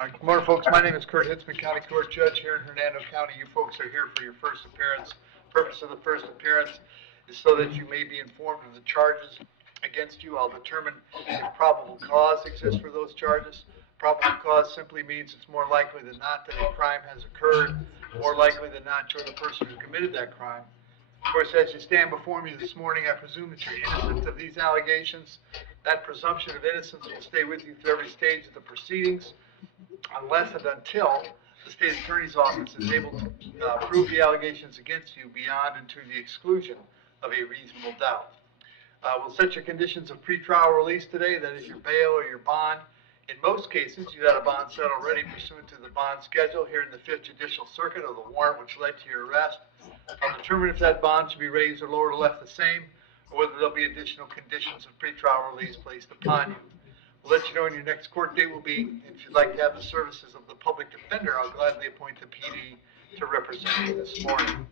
Good morning, folks. My name is Kurt Hitzemann, County Court Judge here in Hernando County. You folks are here for your first appearance. Purpose of the first appearance is so that you may be informed of the charges against you. I'll determine if probable cause exists for those charges. Probable cause simply means it's more likely than not that a crime has occurred, more likely than not you're the person who committed that crime. Of course, as you stand before me this morning, I presume that you're innocent of these allegations. That presumption of innocence will stay with you through every stage of the proceedings, unless and until the state attorney's office is able to prove the allegations against you beyond and to the exclusion of a reasonable doubt. We'll set your conditions of pretrial release today, that is your bail or your bond. In most cases, you had a bond set already pursuant to the bond schedule here in the 5th Judicial Circuit, or the warrant which led to your arrest. I'll determine if that bond should be raised or lowered or left the same, or whether there'll be additional conditions of pretrial release placed upon you. We'll let you know when your next court date will be. If you'd like to have the services of the public defender, I'll gladly appoint the PD to represent you this morning.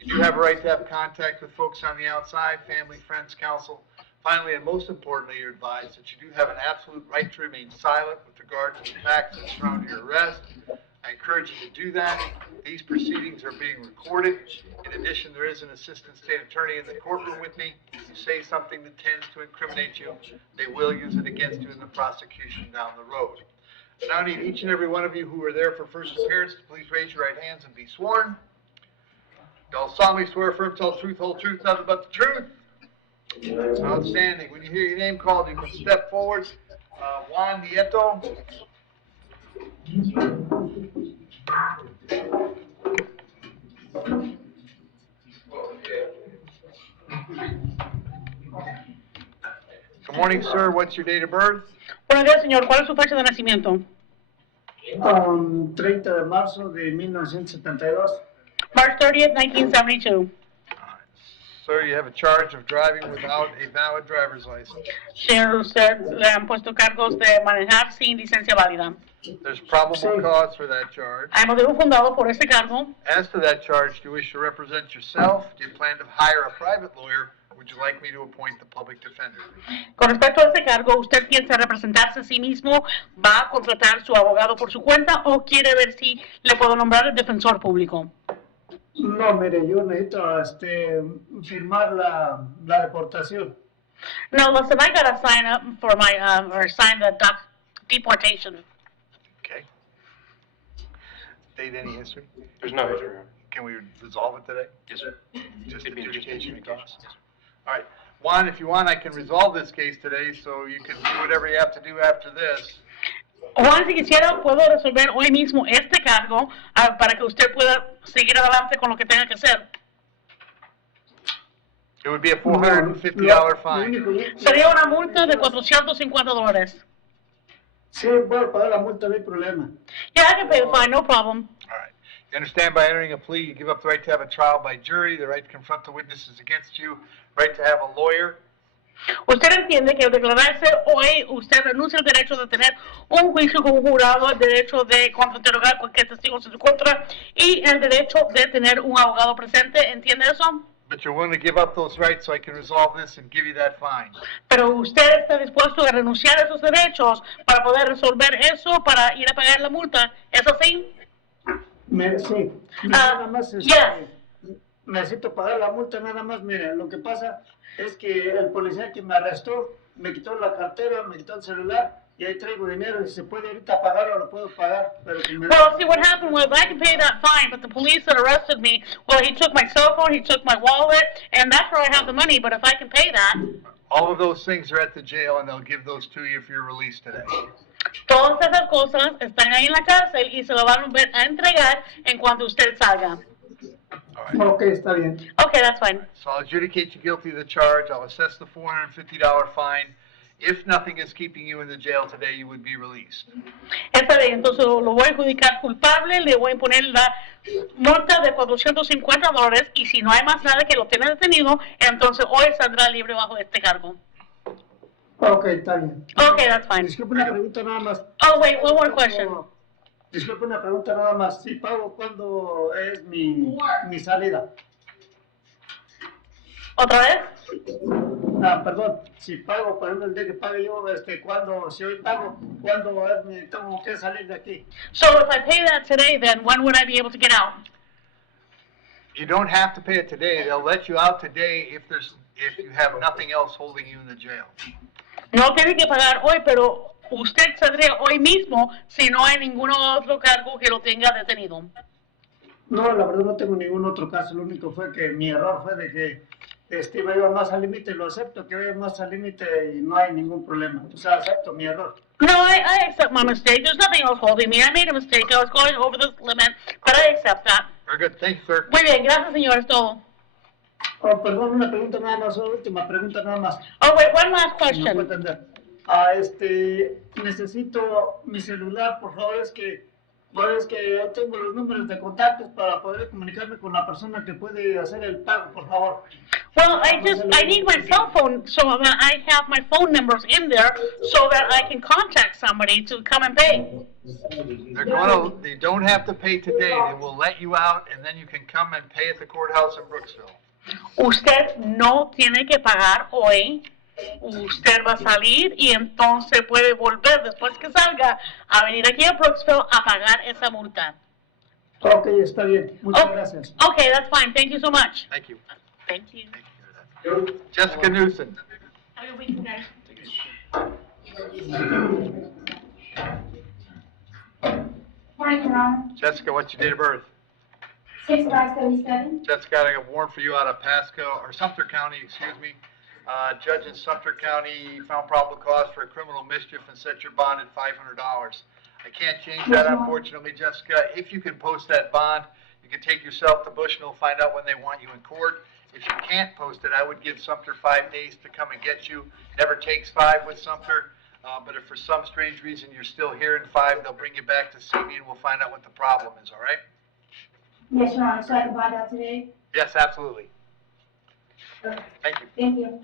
You do have a right to have contact with folks on the outside, family, friends, counsel. Finally, and most importantly, you're advised that you do have an absolute right to remain silent with regard to the facts that surround your arrest. I encourage you to do that. These proceedings are being recorded. In addition, there is an assistant state attorney in the courtroom with me. If you say something that tends to incriminate you, they will use it against you in the prosecution down the road. I now need each and every one of you who are there for first appearance to please raise your right hands and be sworn. You all solemnly swear, affirm, tell the truth, whole truth, nothing but the truth. Outstanding. When you hear your name called, you can step forward. Juan Nieto. Good morning, sir. What's your date of birth? Buenos días, señor. ¿Cuál es su fecha de nacimiento? 30 de marzo de 1972. March 30th, 1972. Sir, you have a charge of driving without a valid driver's license. Señor, usted le han puesto cargos de manejar sin licencia válida. There's probable cause for that charge. Hay motivo fundado por ese cargo. As to that charge, do you wish to represent yourself? Do you plan to hire a private lawyer? Would you like me to appoint the public defender? Con respecto a ese cargo, ¿usted piensa representarse a sí mismo? ¿Va a contratar su abogado por su cuenta o quiere ver si le puedo nombrar el defensor público? No, mire, yo necesito firmar la deportación. No, listen, I gotta sign up for my, or sign the deportation. Okay. State any history? There's no history. Can we resolve it today? Yes, sir. Just It'd be adjudication and costs? Yes, sir. All right. Juan, if you want, I can resolve this case today, so you can do whatever you have to do after this. Juan, si quisiera, puedo resolver hoy mismo este cargo para que usted pueda seguir adelante con lo que tenga que hacer. It would be a $450 fine. Sería una multa de $450. Sí, puedo pagar la multa, no hay problema. Yeah, I can pay the fine, no problem. All right. You understand by entering a plea, you give up the right to have a trial by jury, the right to confront the witnesses against you, right to have a lawyer. Usted entiende que al declararse hoy, usted renuncia al derecho de tener un juicio con un jurado, el derecho de contrainterrogar cualquier testigo en su contra y el derecho de tener un abogado presente. ¿Entiende eso? But you're willing to give up those rights so I can resolve this and give you that fine. Pero usted está dispuesto a renunciar a esos derechos para poder resolver eso, para ir a pagar la multa. ¿Es así? Sí. Nada más Yes. necesito pagar la multa, nada más. Mire, lo que pasa es que el policía que me arrestó me quitó la cartera, me quitó el celular y ahí traigo dinero. Si se puede ahorita pagarlo, lo puedo pagar. Pero que me Well, see, what happened was I can pay that fine, but the police that arrested me, well, he took my cell phone, he took my wallet, and that's where I have the money, but if I can pay that. All of those things are at the jail, and they'll give those to you if you're released today. Todas esas cosas están ahí en la cárcel y se lo van a entregar en cuanto usted salga. All right. Ok, está bien. Okay, that's fine. So I'll adjudicate you guilty of the charge. I'll assess the $450 fine. If nothing is keeping you in the jail today, you would be released. Está bien, entonces lo voy a adjudicar culpable, le voy a imponer la multa de $450 y si no hay más nada que lo tenga detenido, entonces hoy saldrá libre bajo este cargo. Ok, está bien. Okay, that's fine. Disculpe una pregunta nada más. Oh, wait, one more question. Disculpe una pregunta nada más. ¿Sí pago cuándo es mi salida? ¿Otra vez? Perdón, si pago, por ejemplo, el día que pague yo, si hoy pago, ¿cuándo me tengo que salir de aquí? So if I pay that today, then when would I be able to get out? You don't have to pay it today. They'll let you out today if you have nothing else holding you in the jail. No tiene que pagar hoy, pero usted saldría hoy mismo si no hay ningún otro cargo que lo tenga detenido. No, la verdad no tengo ningún otro caso. Lo único fue que mi error fue de que iba más al límite. Lo acepto que iba más al límite y no hay ningún problema. O sea, acepto mi error. No, I accept my mistake. There's nothing else holding me. I made a mistake. I was going over this limit, but I accept that. Very good. Thank you, sir. Muy bien, gracias, señor. Es todo. Oh, perdón, una pregunta nada más, una última pregunta nada más. Oh, wait, one last No puedo question. entender. Necesito mi celular, por favor, es que yo tengo los números de contactos para poder comunicarme con la persona que puede hacer el pago, por favor. Well, I need my cell phone so that I have my phone numbers in there so that I can contact somebody to come and pay. They don't have to pay today. They will let you out, and then you can come and pay at the courthouse in Brooksville. Usted no tiene que pagar hoy. Usted va a salir y entonces puede volver después que salga a venir aquí a Brooksville a pagar esa multa. Ok, está bien. Muchas gracias. Okay, that's fine. Thank you so much. Thank you. Thank you. Jessica Newsom. Have a good week, guys. Morning, Your Honor. Jessica, what's your date of birth? 6577. Jessica, I got a warrant for you out of Pasco, or Sumter County, excuse me. Judge in Sumter County found probable cause for a criminal mischief and set your bond at $500. I can't change that, unfortunately, Jessica. If you can post that bond, you can take yourself to Bushnell, find out when they want you in court. If you can't post it, I would give Sumter 5 days to come and get you. Never takes 5 with Sumter, but if for some strange reason you're still here in 5, they'll bring you back to see me and we'll find out what the problem is, all right? Yes, Your Honor. So I can buy that today? Yes, absolutely. Okay. Thank you. Thank you.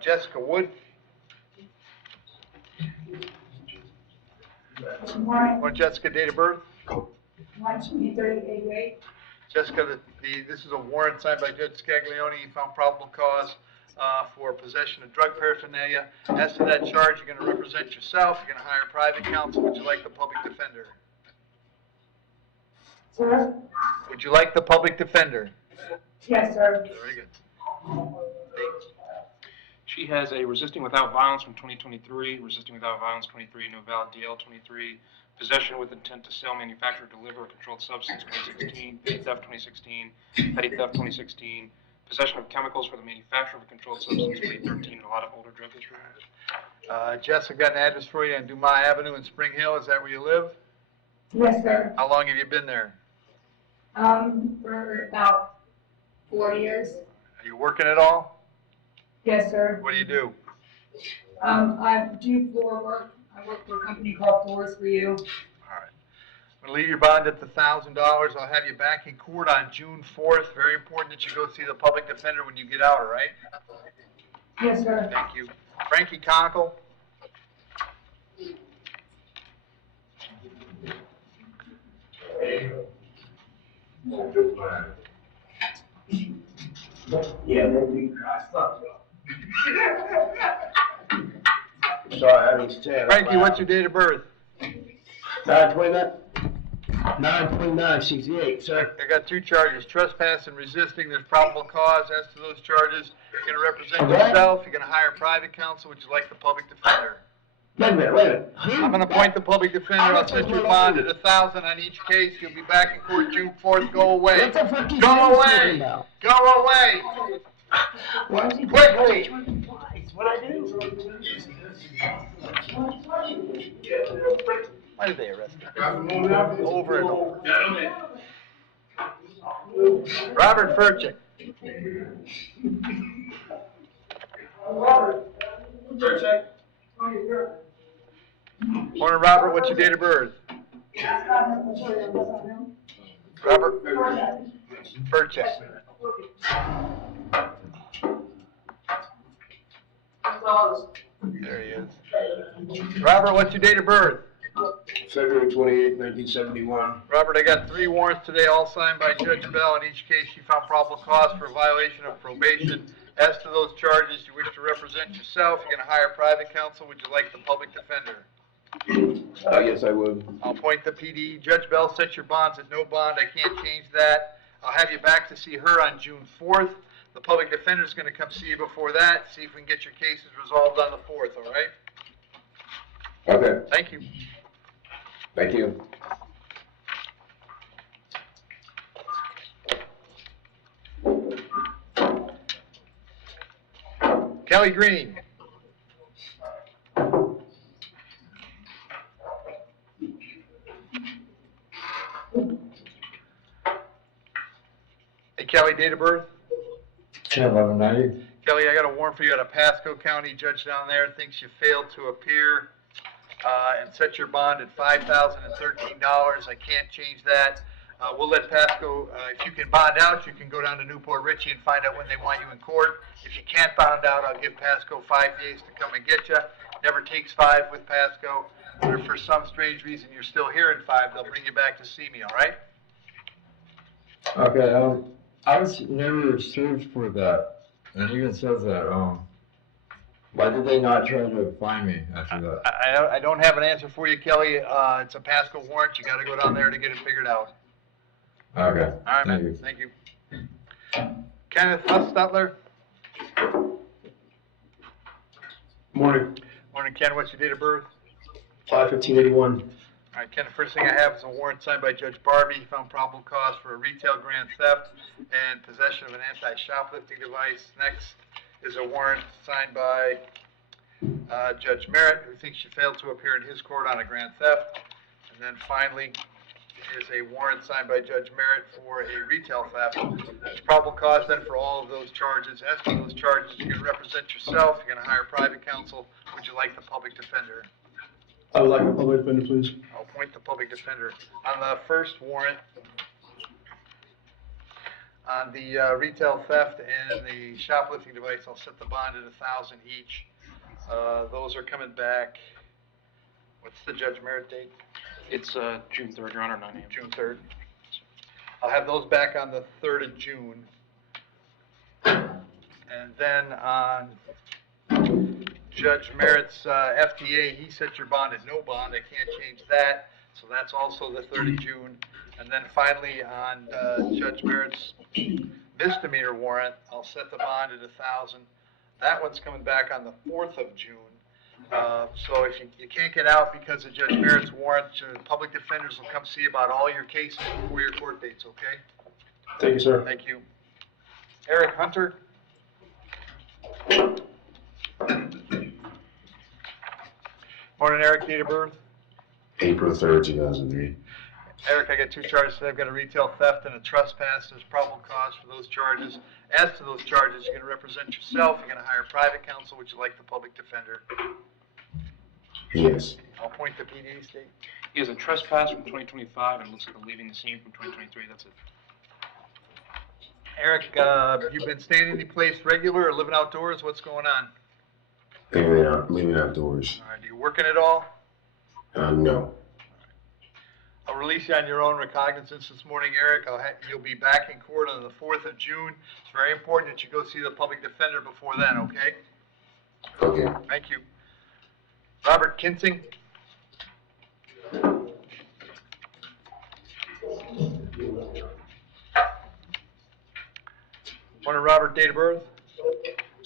Jessica Wood, Good morning. what Jessica, date of birth? 1/23/88. Jessica, this is a warrant signed by Judge Scaglione. He found probable cause for possession of drug paraphernalia. As to that charge, you're going to represent yourself. You're going to hire private counsel. Would you like the public defender? Sir? Would you like the public defender? Yes, sir. Very good. She has a resisting without violence from 2023, resisting without violence 23, no valid DL 23, possession with intent to sell, manufacture, deliver a controlled substance 2016, petty theft 2016, petty theft 2016, possession of chemicals for the manufacture of a controlled substance 2013, and a lot of older drug history. Jessica, got an address for you on Dumas Avenue in Spring Hill. Is that where you live? Yes, sir. How long have you been there? For about 4 years. Are you working at all? Yes, sir. What do you do? I do floor work. I work for a company called Floors for You. All right. I'm going to leave your bond at the $1,000. I'll have you back in court on June 4th. Very important that you go see the public defender when you get out, all right? Yes, sir. Thank you. Frankie Conkle. Yeah, maybe. Sorry, I didn't say it. Frankie, what's your date of birth? 9/29/68, sir. I got 2 charges, trespass and resisting. There's probable cause. As to those charges, you're going to represent Okay. yourself. You're going to hire private counsel. Would you like the public defender? Wait a minute. I'm going to appoint the public defender. I'll set your bond at $1,000 on each case. You'll be back in court June 4th. Go away. What the fuck you Go saying away. now? Go away. Why is he Quickly. What I do? Why did they arrest him? Over and over. Robert Furchick. Morning, Robert. What's your date of birth? Robert Furchick. There he is. Robert, what's your date of birth? February 28, 1971. Robert, I got 3 warrants today, all signed by Judge Bell. In each case, she found probable cause for violation of probation, As to those charges, you wish to represent yourself, you're gonna hire private counsel, would you like the public defender? Yes, I would. I'll appoint the PD. Judge Bell, set your bonds at no bond, I can't change that. I'll have you back to see her on June 4th. The public defender's gonna come see you before that, see if we can get your cases resolved on the 4th, all right? Okay, Thank you. thank you. Kelly Green. Hey Kelly, date of birth? 10/11/90. Kelly, I got a warrant for you out of Pasco County. Judge down there thinks you failed to appear and set your bond at $5,013. I can't change that. We'll let Pasco, if you can bond out, you can go down to Newport Richie and find out when they want you in court. If you can't bond out, I'll give Pasco 5 days to come and get you. Never takes 5 with Pasco. But if for some strange reason you're still here in 5, they'll bring you back to see me, all right? Okay, I was never served for that, and it even says that, why did they not try to find me after that? I don't have an answer for you, Kelly. It's a Pasco warrant. You gotta go down there to get it figured out. Okay, All right, thank you. thank you. Kenneth Hustutler. Morning, Morning, Ken. What's your date of birth? 5/15/81. All right, Ken, the first thing I have is a warrant signed by Judge Barbie. He found probable cause for a retail grand theft and possession of an anti-shoplifting device. Next is a warrant signed by Judge Merritt, who thinks you failed to appear in his court on a grand theft. And then finally is a warrant signed by Judge Merritt for a retail theft. There's probable cause then for all of those charges. As to those charges, you're gonna represent yourself, you're gonna hire private counsel. Would you like the public defender? I would like a public defender, please. I'll appoint the public defender. On the first warrant, on the retail theft and the shoplifting device, I'll set the bond at $1,000 each. Those are coming back. What's the Judge Merritt date? It's June 3rd, Your Honor, 9 a.m. June 3rd. I'll have those back on the 3rd of June. And then on Judge Merritt's FTA, he set your bond at no bond. I can't change that. So that's also the 3rd of June. And then finally on Judge Merritt's misdemeanor warrant, I'll set the bond at $1,000. That one's coming back on the 4th of June. So if you can't get out because of Judge Merritt's warrant, public defenders will come see about all your cases before your court dates, okay? Thank you, sir. Thank you. Eric Hunter. Morning, Eric, date of birth? April 3rd, 2003. Eric, I got 2 charges today. I've got a retail theft and a trespass. There's probable cause for those charges. As to those charges, you're going to represent yourself. You're going to hire private counsel. Would you like the public defender? Yes. I'll appoint the PD state. He has a trespass from 2025 and looks like a leaving the scene from 2023. That's it. Eric, you've been staying any place regular or living outdoors? What's going on? Living outdoors. All right, are you working at all? No. I'll release you on your own recognizance this morning, Eric. You'll be back in court on the 4th of June. It's very important that you go see the public defender before then, okay? Okay. Thank you. Robert Kinsing. Morning, Robert, date of birth?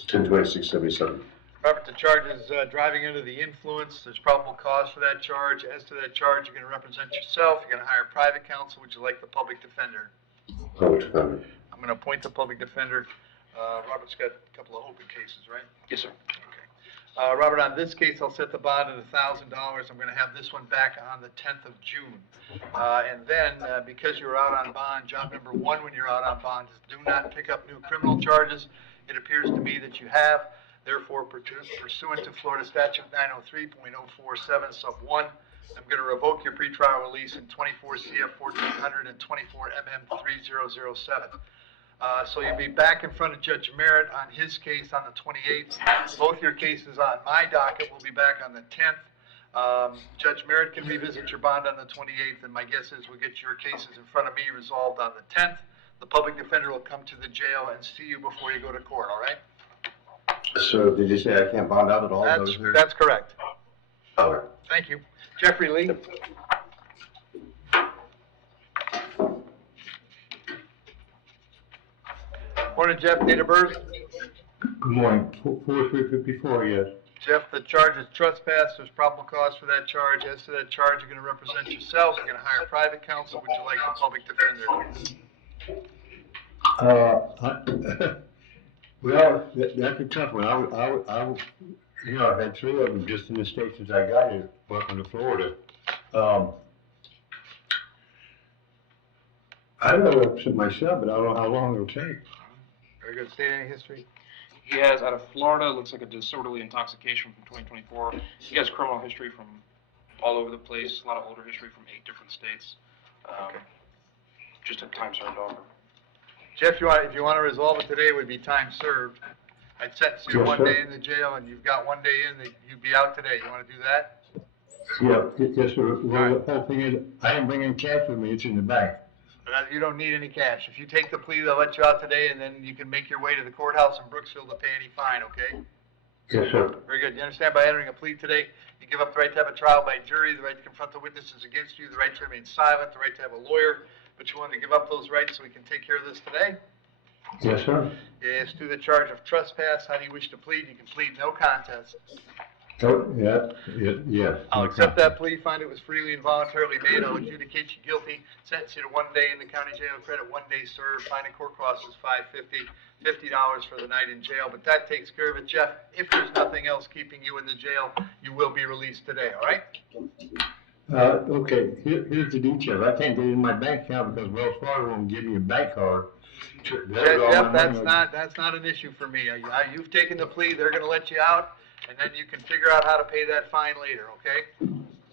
10/26/77. Robert, the charge is driving under the influence. There's probable cause for that charge. As to that charge, you're going to represent yourself. You're going to hire private counsel. Would you like the public defender? Public defender. I'm going to appoint the public defender. Robert's got a couple of open cases, right? Yes, sir. Okay. Robert, on this case, I'll set the bond at $1,000. I'm going to have this one back on the 10th of June. And then, because you're out on bond, job number 1 when you're out on bond is do not pick up new criminal charges. It appears to me that you have. Therefore, pursuant to Florida Statute 903.047 sub 1, I'm going to revoke your pretrial release in 24 CF 1400 and 24 MM 3007. So you'll be back in front of Judge Merritt on his case on the 28th. Both your cases on my docket will be back on the 10th. Judge Merritt can revisit your bond on the 28th, and my guess is we'll get your cases in front of me resolved on the 10th. The public defender will come to the jail and see you before you go to court, all right? So did you say I can't bond out at all? That's correct. All right. Thank you. Jeffrey Lee? Morning, Jeff. Date of birth? Good morning. 4/3/54, yes. Jeff, the charge is trespass. There's probable cause for that charge. As to that charge, you're going to represent yourself. You're going to hire private counsel. Would you like the public defender? Well, that's a tough one. I've had 3 of them just in the state since I got here, welcome to Florida. I don't know what's myself, but I don't know how long it'll take. Very good. State any history? He has, out of Florida, looks like a disorderly intoxication from 2024. He has criminal history from all over the place, a lot of older history from 8 different states. Okay. Just a time served offer. Jeff, if you want to resolve it today, it would be time served. I'd sentence you to Yes, 1 sir. day in the jail, and you've got 1 day in, that you'd be out today. You want to do that? Yes, sir. Well, the whole thing is, I am bringing cash with me. It's in the bank. You don't need any cash. If you take the plea, they'll let you out today, and then you can make your way to the courthouse in Brooksville to pay any fine, okay? Yes, sir. Very good. You understand, by entering a plea today, you give up the right to have a trial by jury, the right to confront the witnesses against you, the right to remain silent, the right to have a lawyer, but you want to give up those rights so we can take care of this today? Yes, sir. As to the charge of trespass, how do you wish to plead? You can plead no contest. Oh, yes. I'll accept that plea, find it was freely and voluntarily made, I'll adjudicate you guilty, sentence you to 1 day in the county jail, credit 1 day served, fine and court costs is $5.50, $50 for the night in jail, but that takes care of it, Jeff. If there's nothing else keeping you in the jail, you will be released today, all right? Okay, here's the detail. I can't get it in my bank account because Wells Fargo won't give me a bank card. Jeff, that's not an issue for me. You've taken the plea, they're gonna let you out, and then you can figure out how to pay that fine later, okay?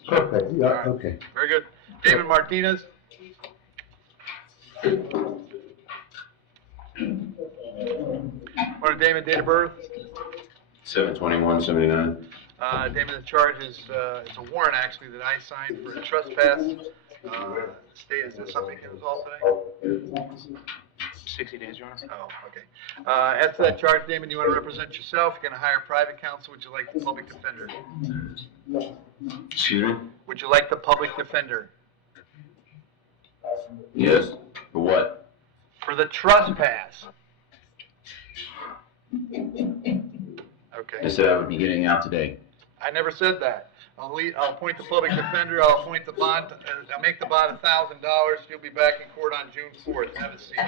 Okay, yeah, All right. okay. Very good. David Martinez? Morning, David, date of birth? 7/21/79. David, the charge is, it's a warrant actually that I signed for a trespass. State, is this something that was all today? 60 days, Your Honor. Oh, okay. As to that charge, Damon, you want to represent yourself? You're going to hire private counsel. Would you like the public defender? Excuse me? Would you like the public defender? Yes. For what? For the trespass. Okay. I said I would be getting out today. I never said that. I'll appoint the public defender. I'll appoint the bond. I'll make the bond $1,000. You'll be back in court on June 4th. Have a seat.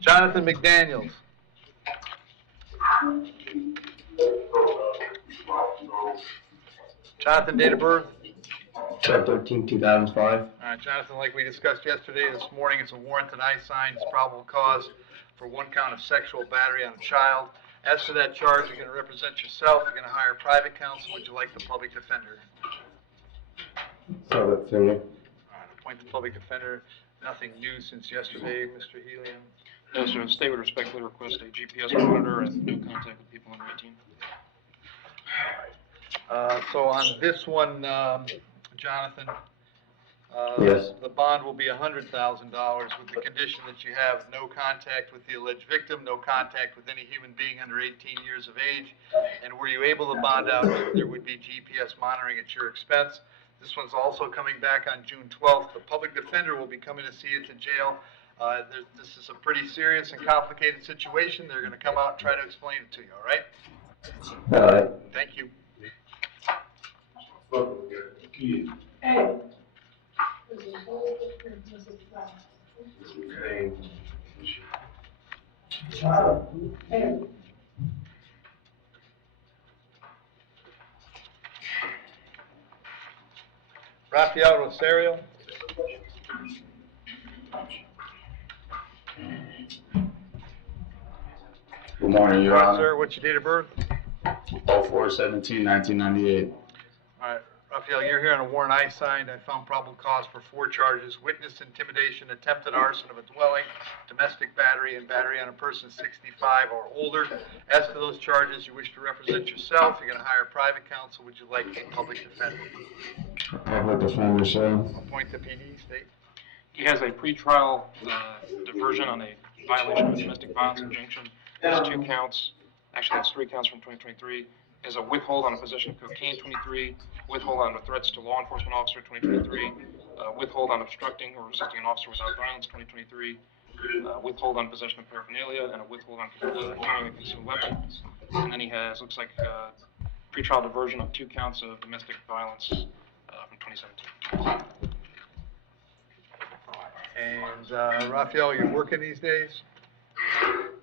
Jonathan McDaniels. Jonathan, date of birth? 10/13/2005. All right, Jonathan, like we discussed yesterday, this morning, it's a warrant that I signed. It's probable cause for 1 count of sexual battery on a child. As for that charge, you're going to represent yourself. You're going to hire private counsel. Would you like the public defender? Public defender. All right, appoint the public defender. Nothing new since yesterday, Mr. Helium. No, sir. The state would respectfully request a GPS monitor and no contact with people under 18. So on this one, Jonathan, Yes. the bond will be $100,000 with the condition that you have no contact with the alleged victim, no contact with any human being under 18 years of age, and were you able to bond out, there would be GPS monitoring at your expense. This one's also coming back on June 12th. The public defender will be coming to see you to jail. This is a pretty serious and complicated situation. They're going to come out and try to explain it to you, all right? All right. Thank you. Hey. Hey. Rafael Rosario. Good morning, Your Morning, Honor. sir. What's your date of birth? 04/17/1998. All right, Rafael, you're here on a warrant I signed. I found probable cause for 4 charges: witness intimidation, attempted arson of a dwelling, domestic battery, and battery on a person 65 or older. As to those charges, you wish to represent yourself. You're going to hire private counsel. Would you like a public defender? Public defender, sir. Appoint the PD, state. He has a pretrial diversion on a violation of a domestic violence injunction. There's 2 counts, actually that's 3 counts from 2023. There's a withhold on a possession of cocaine, 23, withhold on the threats to law enforcement officer, 2023, withhold on obstructing or resisting an officer without violence, 2023, withhold on possession of paraphernalia, and a withhold on carrying a concealed weapon. And then he has, looks like, pretrial diversion of 2 counts of domestic violence from 2017. And Raphael, you're working these days?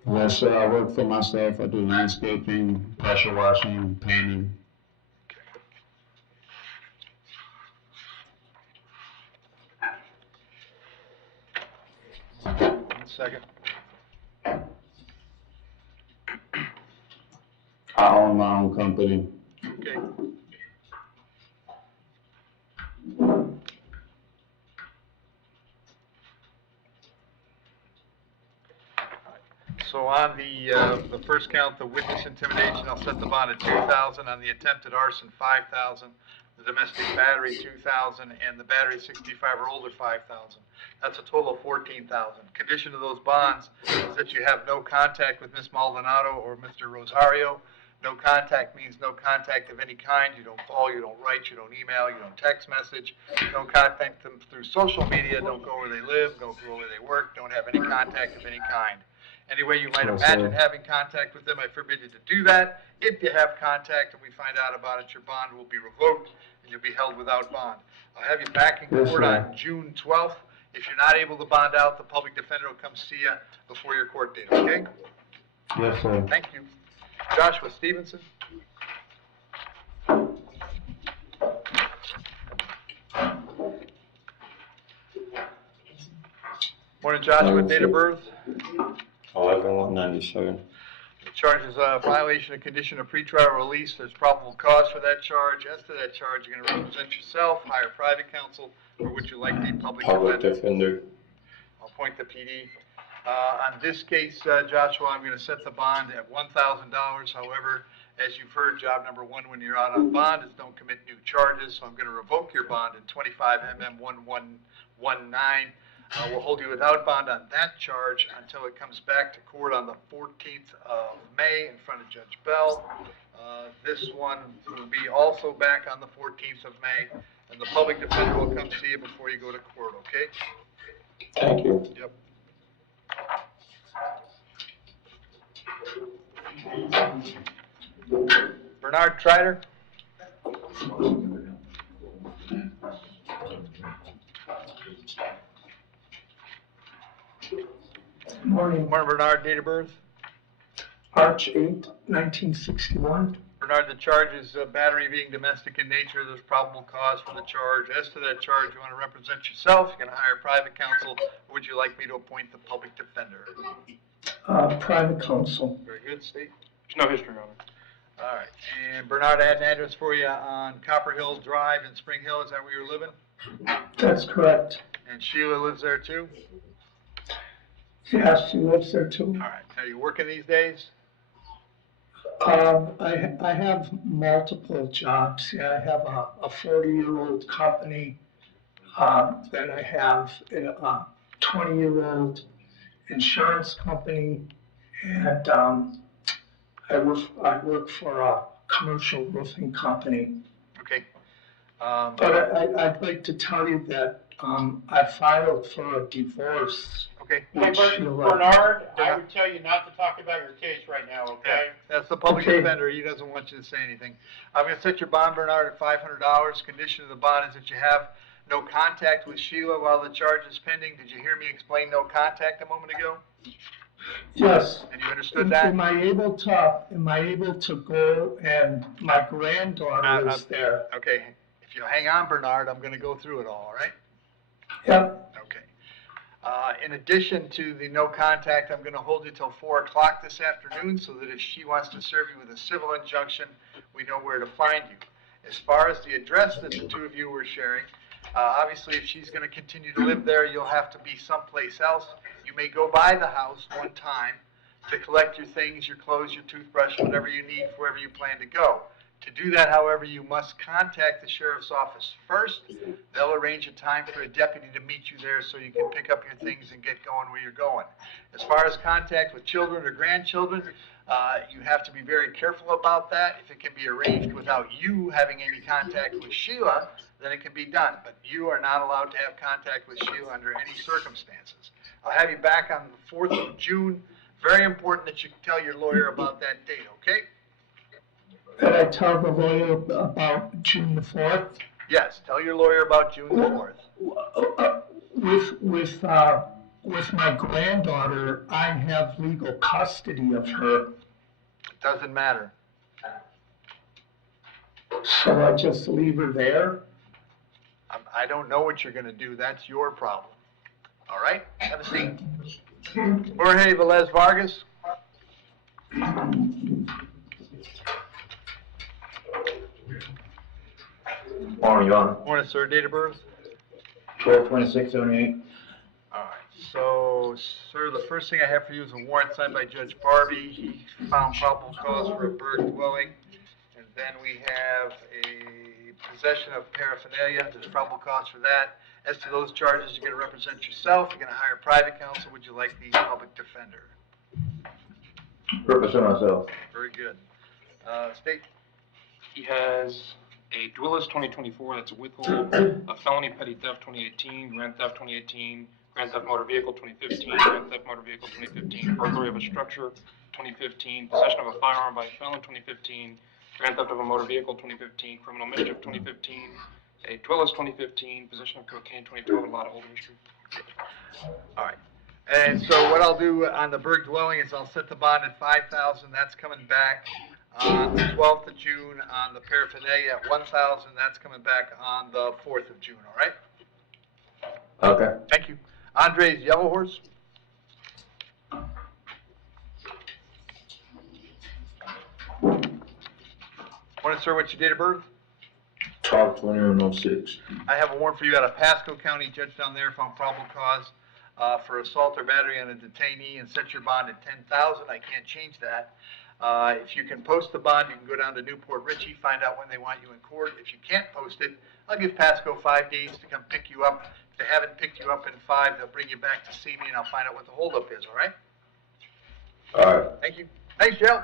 Yes, sir, I work for myself. I do landscaping, pressure washing, painting. One second. I own my own company. Okay. So on the first count, the witness intimidation, I'll set the bond at 2,000. On the attempted arson, 5,000. The domestic battery, 2,000, and the battery 65 or older, 5,000. That's a total of 14,000. Condition of those bonds is that you have no contact with Ms. Maldonado or Mr. Rosario. No contact means no contact of any kind. You don't call, you don't write, you don't email, you don't text message. Don't contact them through social media. Don't go where they live. Don't go where they work. Don't have any contact of any kind. Any way you might imagine having contact with them, I forbid you to do that. If you have contact and we find out about it, your bond will be revoked and you'll be held without bond. I'll have you back in court on June 12th. If you're not able to bond out, the public defender will come see you before your court date, okay? Yes, sir. Thank you. Joshua Stevenson. Morning, Joshua. Date of birth? 11/1/97. Charges a violation of condition of pretrial release. There's probable cause for that charge. As to that charge, you're going to represent yourself, hire private counsel, or would you like the public defender? I'll appoint the PD. On this case, Joshua, I'm going to set the bond at $1,000. However, as you've heard, job number 1 when you're out on bond is don't commit new charges. So I'm going to revoke your bond in 25 MM 1119. We'll hold you without bond on that charge until it comes back to court on the 14th of May in front of Judge Bell. This one will be also back on the 14th of May, and the public defender will come see you before you go to court, okay? Thank you. Yep. Bernard Trider? Morning, Morning, Bernard. Date of birth? March 8th, 1961. Bernard, the charge is battery being domestic in nature. There's probable cause for the charge. As to that charge, you want to represent yourself. You're going to hire private counsel. Would you like me to appoint the public defender? Private counsel. Very good, State. There's no history on it. All right. And Bernard, I had an address for you on Copper Hill Drive in Spring Hill. Is that where you're living? That's correct. And Sheila lives there too? Yes, she lives there too. All right. Are you working these days? I have multiple jobs. Yeah, I have a 40-year-old company. Then I have a 20-year-old insurance company, and I work for a commercial roofing company. Okay. But I'd like to tell you that I filed for a divorce. Okay. Hey, Bernard, I would tell you not to talk about your case right now, okay? That's the public Okay. defender. He doesn't want you to say anything. I'm going to set your bond, Bernard, at $500. Condition of the bond is that you have no contact with Sheila while the charge is pending. Did you hear me explain no contact a moment ago? Yes. And you understood that? Am I able to go, and my granddaughter is there? Okay. If you hang on, Bernard, I'm going to go through it all right? Yep. Okay. In addition to the no contact, I'm going to hold you till 4 o'clock this afternoon so that if she wants to serve you with a civil injunction, we know where to find you. As far as the address that the two of you were sharing, obviously if she's going to continue to live there, you'll have to be someplace else. You may go by the house one time to collect your things, your clothes, your toothbrush, whatever you need, wherever you plan to go. To do that, however, you must contact the sheriff's office first. They'll arrange a time for a deputy to meet you there so you can pick up your things and get going where you're going. As far as contact with children or grandchildren, you have to be very careful about that. If it can be arranged without you having any contact with Sheila, then it can be done. But you are not allowed to have contact with Sheila under any circumstances. I'll have you back on the 4th of June. Very important that you tell your lawyer about that date, okay? Could I tell the lawyer about June the 4th? Yes, tell your lawyer about June the 4th. With my granddaughter, I have legal custody of her. It doesn't matter. Shall I just leave her there? I don't know what you're gonna do. That's your problem. All right? Have a seat. Jorge Velez Vargas. Morning, Your Honor. Morning, sir. Date of birth? 12/26/78. All right. So, sir, the first thing I have for you is a warrant signed by Judge Barbie. He found probable cause for a burg dwelling. And then we have a possession of paraphernalia. There's probable cause for that. As to those charges, you're going to represent yourself. You're going to hire private counsel. Would you like the public defender? Represent myself. Very good. State. He has a duelist 2024, that's a withhold, a felony petty theft 2018, grand theft 2018, grand theft motor vehicle 2015, grand theft motor vehicle 2015, burglary of a structure 2015, possession of a firearm by a felon 2015, grand theft of a motor vehicle 2015, criminal mischief 2015, a duelist 2015, possession of cocaine 2012, and a lot of older history. All right. And so what I'll do on the burg dwelling is I'll set the bond at $5,000. That's coming back on the 12th of June. On the paraphernalia at $1,000. That's coming back on the 4th of June. All right? Okay. Thank you. Andres Yellow Horse. Morning, sir. What's your date of birth? 12/21/06. I have a warrant for you out of Pasco County. Judge down there found probable cause for assault or battery on a detainee and set your bond at $10,000. I can't change that. If you can post the bond, you can go down to Newport Richie, find out when they want you in court. If you can't post it, I'll give Pasco 5 days to come pick you up. If they haven't picked you up in 5, they'll bring you back to see me and I'll find out what the holdup is, all right? All right. Thank you. Thanks, Joe.